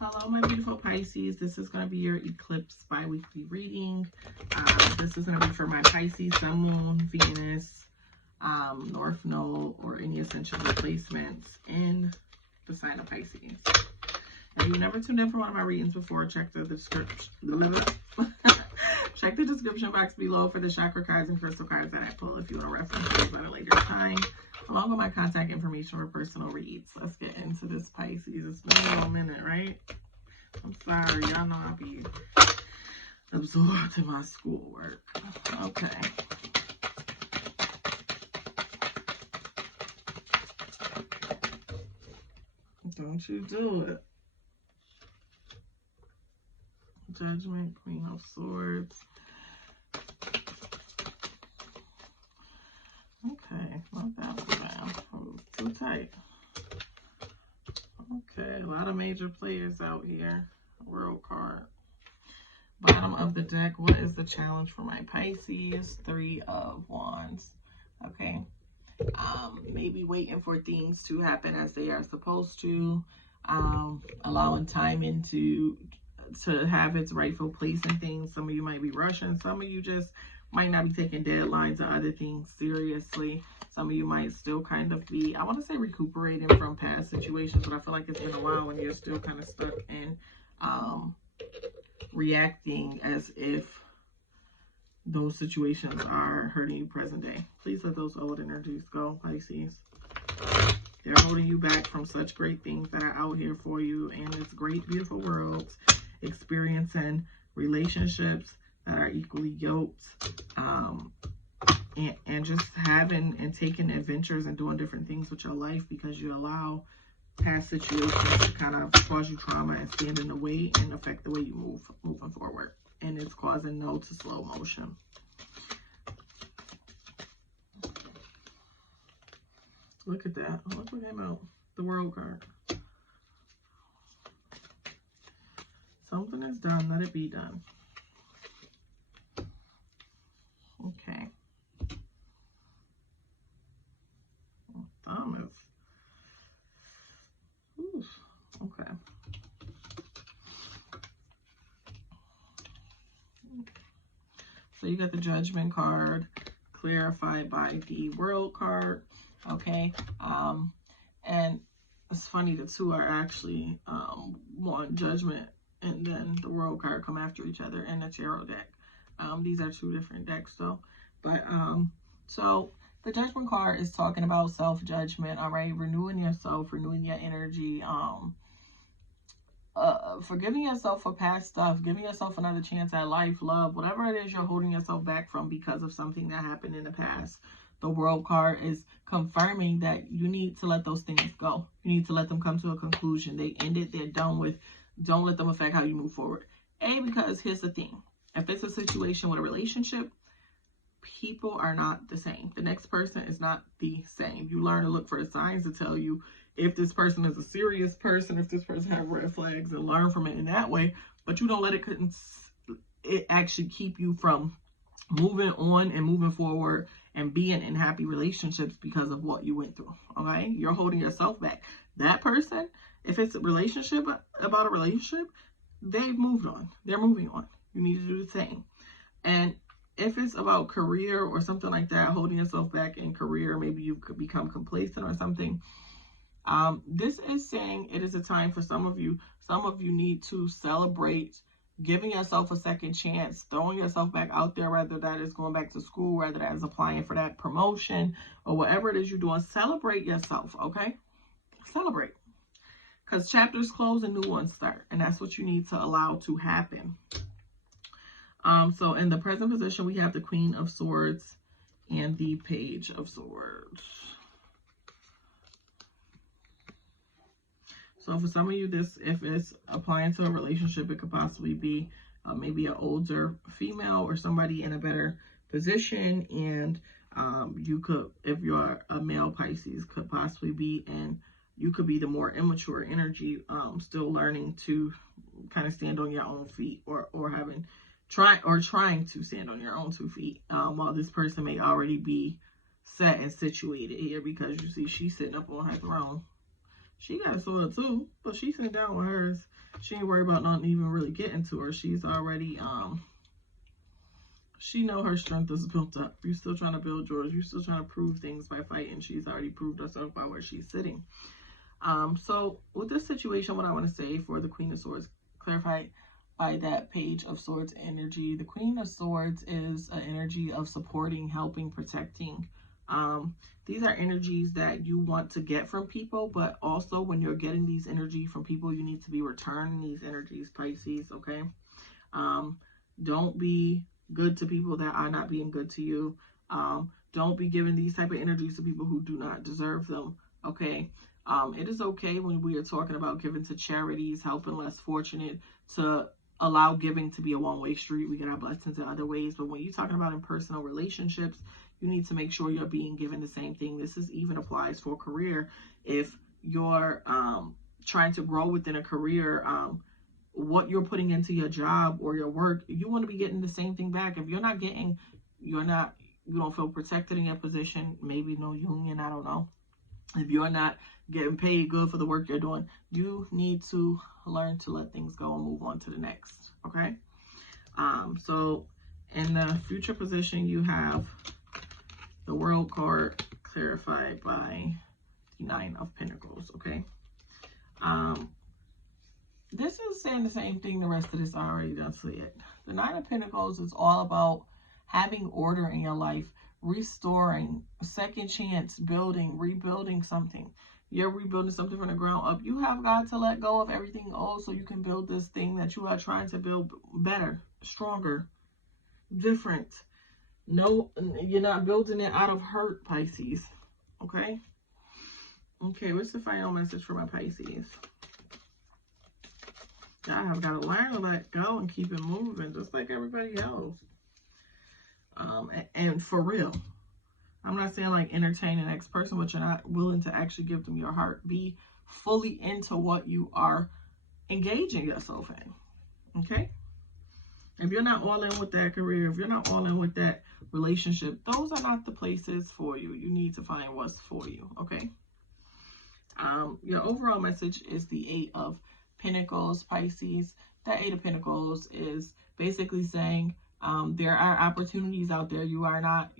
Hello, my beautiful Pisces. This is going to be your eclipse bi-weekly reading. This is going to be for my Pisces, Sun, Moon, Venus, North Node, or any essential replacements in the sign of Pisces. If you've never tuned in for one of my readings before, check the description. Check the description box below for the chakra cards and crystal cards that I pull if you want to reference those at a later time, along with my contact information for personal reads. Let's get into this, Pisces. It's been a little minute, right? I'm sorry. Y'all know I'll be absorbed in my schoolwork. Okay. Don't you do it. Judgment, Queen of Swords. Okay, not that one, man. Oh, too tight. Okay, a lot of major players out here. World card. Bottom of the deck, what is the challenge for my Pisces? 3 of Wands. Okay. Maybe waiting for things to happen as they are supposed to. Allowing time to have its rightful place in things. Some of you might be rushing. Some of you just might not be taking deadlines or other things seriously. Some of you might still kind of be, I want to say, recuperating from past situations, but I feel like it's been a while and you're still kind of stuck in reacting as if those situations are hurting you present day. Please let those old energies go, Pisces. They're holding you back from such great things that are out here for you in this great, beautiful world. Experiencing relationships that are equally yoked, and just having and taking adventures and doing different things with your life because you allow past situations to kind of cause you trauma and stand in the way and affect the way you moving forward. And it's causing no to slow motion. Look at that. Look what came out. The World card. Something is done. Let it be done. Okay. Thumb is... Oof. Okay. So you got the Judgment card clarified by the World card. Okay. And it's funny, the two are actually one, Judgment, and then the World card come after each other in the tarot deck. These are two different decks though. But so the Judgment card is talking about self-judgment, all right? Renewing yourself, renewing your energy, forgiving yourself for past stuff, giving yourself another chance at life, love, whatever it is you're holding yourself back from because of something that happened in the past. The World card is confirming that you need to let those things go. You need to let them come to a conclusion. They ended, they're done with. Don't let them affect how you move forward. Because here's the thing. If it's a situation with a relationship, people are not the same. The next person is not the same. You learn to look for the signs to tell you if this person is a serious person, if this person has red flags, and learn from it in that way. But you don't let it actually keep you from moving on and moving forward and being in happy relationships because of what you went through. Okay? You're holding yourself back. That person, if it's a relationship, about a relationship, they've moved on. They're moving on. You need to do the same. And if it's about career or something like that, holding yourself back in career, maybe you could become complacent or something. This is saying it is a time for some of you need to celebrate giving yourself a second chance, throwing yourself back out there, whether that is going back to school, whether that is applying for that promotion or whatever it is you're doing. Celebrate yourself, okay? Celebrate. Because chapters close and new ones start. And that's what you need to allow to happen. So in the present position, we have the Queen of Swords and the Page of Swords. So for some of you, if it's applying to a relationship, it could possibly be maybe an older female or somebody in a better position. And you could, if you're a male Pisces, could possibly be in, you could be the more immature energy, still learning to kind of stand on your own feet or trying to stand on your own 2 feet, while this person may already be set and situated here, because you see she's sitting up on her throne. She got a sword too, but she sitting down with hers. She ain't worried about nothing even really getting to her. She's already, she know her strength is built up. You're still trying to build yours. You're still trying to prove things by fighting. She's already proved herself by where she's sitting. So with this situation, what I want to say for the Queen of Swords, clarified by that Page of Swords energy, the Queen of Swords is an energy of supporting, helping, protecting. These are energies that you want to get from people, but also when you're getting these energy from people, you need to be returning these energies, Pisces, okay? Don't be good to people that are not being good to you. Don't be giving these type of energies to people who do not deserve them, okay? It is okay when we are talking about giving to charities, helping less fortunate, to allow giving to be a one-way street. We get our blessings in other ways, but when you're talking about in personal relationships, you need to make sure you're being given the same thing. This is even applies for career. If you're trying to grow within a career, what you're putting into your job or your work, you want to be getting the same thing back. If you're not getting, you don't feel protected in your position, maybe no union, I don't know. If you're not getting paid good for the work you're doing, you need to learn to let things go and move on to the next, okay? So in the future position, you have the World card clarified by the Nine of Pentacles, okay? This is saying the same thing the rest of this I already done said. The Nine of Pentacles is all about having order in your life, restoring, second chance, building, rebuilding something. You're rebuilding something from the ground up. You have got to let go of everything old so you can build this thing that you are trying to build better, stronger, different. No, you're not building it out of hurt, Pisces. Okay? Okay, what's the final message for my Pisces? I have got to learn to let go and keep it moving, just like everybody else. And for real. I'm not saying like entertain the next person, but you're not willing to actually give them your heart. Be fully into what you are engaging yourself in. Okay? If you're not all in with that career, if you're not all in with that relationship, those are not the places for you. You need to find what's for you, okay? Your overall message is the Eight of Pentacles, Pisces. That Eight of Pentacles is basically saying there are opportunities out there. You are not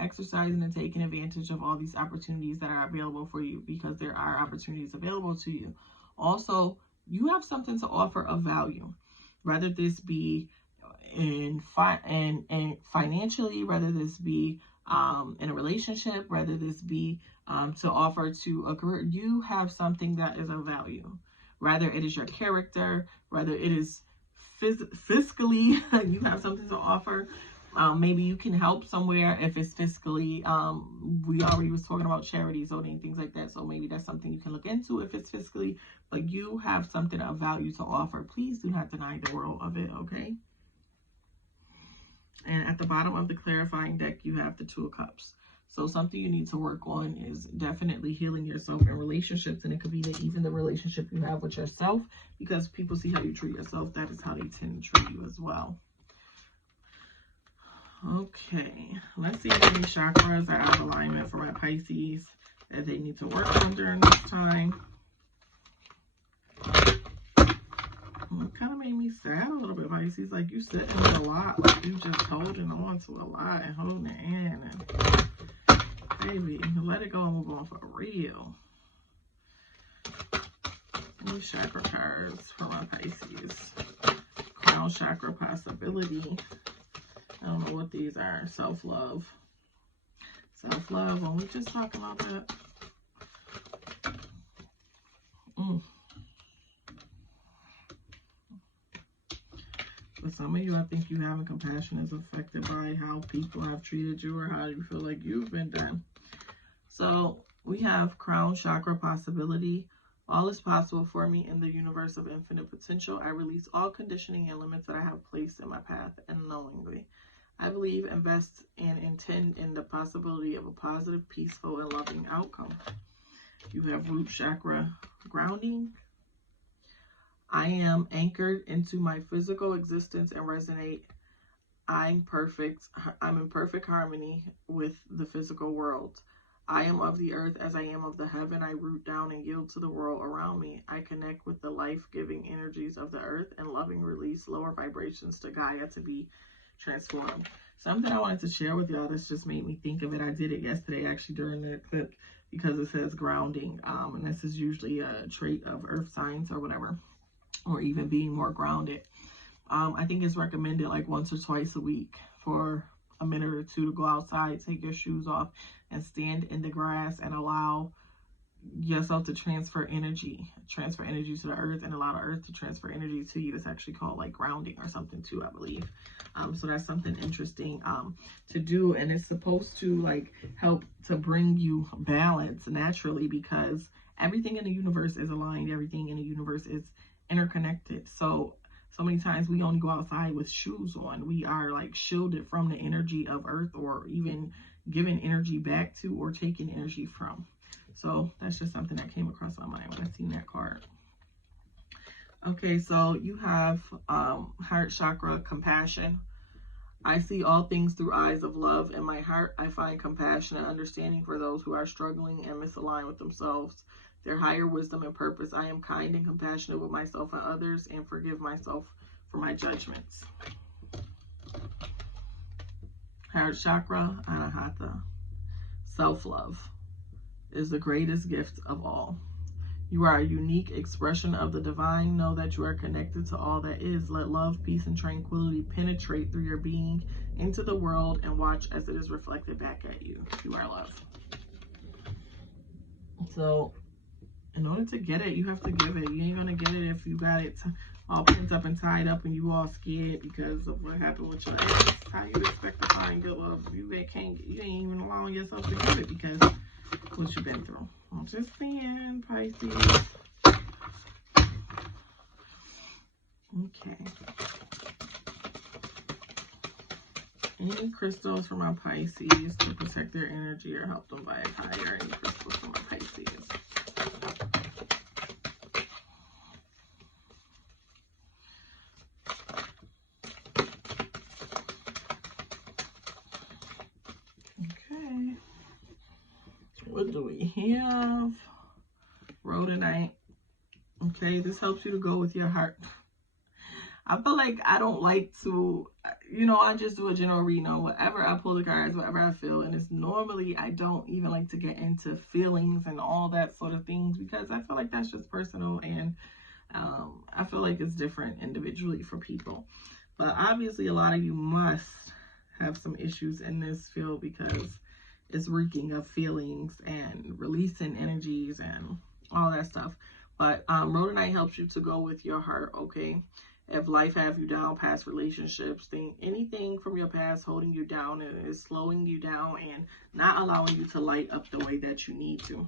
exercising and taking advantage of all these opportunities that are available for you, because there are opportunities available to you. Also, you have something to offer of value, whether this be in financially, whether this be in a relationship, whether this be to offer to a career. You have something that is of value, whether it is your character, whether it is fiscally, you have something to offer. Maybe you can help somewhere if it's fiscally. We already was talking about charities, donating, things like that. So maybe that's something you can look into if it's fiscally, but you have something of value to offer. Please do not deny the world of it, okay? And at the bottom of the clarifying deck, you have the Two of Cups. So something you need to work on is definitely healing yourself in relationships. And it could be that even the relationship you have with yourself, because people see how you treat yourself, that is how they tend to treat you as well. Okay, let's see if any chakras are out of alignment for my Pisces that they need to work on during this time. It kind of made me sad a little bit, Pisces. Like you sitting with a lot, like you just holding on to a lot and holding it in. And baby, let it go and move on for real. Any chakra cards for my Pisces? Crown chakra possibility. I don't know what these are. Self-love. Self-love. When we just talking about that. For some of you, I think you having compassion is affected by how people have treated you or how you feel like you've been done. So we have crown chakra possibility. All is possible for me in the universe of infinite potential. I release all conditioning and limits that I have placed in my path unknowingly. I believe, invest, and intend in the possibility of a positive, peaceful, and loving outcome. You have root chakra grounding. I am anchored into my physical existence and resonate. I'm perfect. I'm in perfect harmony with the physical world. I am of the earth as I am of the heaven. I root down and yield to the world around me. I connect with the life-giving energies of the earth and loving release lower vibrations to Gaia to be transformed. Something I wanted to share with y'all that's just made me think of it. I did it yesterday actually during the eclipse because it says grounding. And this is usually a trait of earth signs or whatever, or even being more grounded. I think it's recommended like once or twice a week for a minute or two to go outside, take your shoes off and stand in the grass and allow yourself to transfer energy to the earth and allow the earth to transfer energy to you. It's actually called like grounding or something too, I believe. So that's something interesting to do, and it's supposed to like help to bring you balance naturally, because everything in the universe is aligned, everything in the universe is interconnected. So many times we only go outside with shoes on. We are like shielded from the energy of earth, or even giving energy back to or taking energy from. So that's just something that came across my mind when I seen that card. Okay, so you have heart chakra, compassion. I see all things through eyes of love. In my heart, I find compassion and understanding for those who are struggling and misaligned with themselves, their higher wisdom and purpose. I am kind and compassionate with myself and others, and forgive myself for my judgments. Heart chakra, anahata. Self-love is the greatest gift of all. You are a unique expression of the divine. Know that you are connected to all that is. Let love, peace, and tranquility penetrate through your being into the world, and watch as it is reflected back at you. You are love. So in order to get it, you have to give it. You ain't gonna get it if you got it all pent up and tied up and you all scared because of what happened with your ex. How you expect to find good love? You ain't even allowing yourself to give it because of what you've been through. I'm just saying, Pisces. Okay. Any crystals for my Pisces to protect their energy or help them vibe higher? Any crystals for my Pisces? Okay. What do we have? Rhodonite. Okay, this helps you to go with your heart. I feel like I don't like to, I just do a general reading on whatever I pull the cards, whatever I feel. And it's normally, I don't even like to get into feelings and all that sort of things, because I feel like that's just personal. And I feel like it's different individually for people. But obviously a lot of you must have some issues in this field, because it's reeking of feelings and releasing energies and all that stuff. But rhodonite helps you to go with your heart, okay? If life have you down, past relationships, anything from your past holding you down and is slowing you down and not allowing you to light up the way that you need to.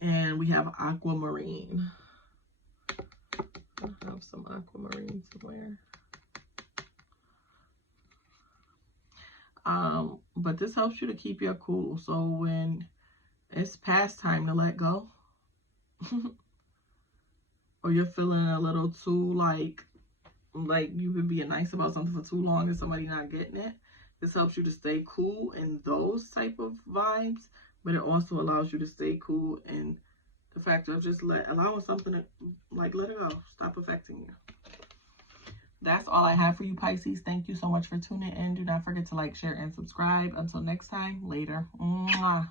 And we have aquamarine. I have some aquamarine somewhere. But this helps you to keep your cool. So when it's past time to let go, or you're feeling a little too like you've been being nice about something for too long and somebody not getting it, this helps you to stay cool in those type of vibes. But it also allows you to stay cool in the fact of just allowing something to let it go, stop affecting you. That's all I have for you, Pisces. Thank you so much for tuning in. Do not forget to like, share, and subscribe. Until next time, later. Mwah.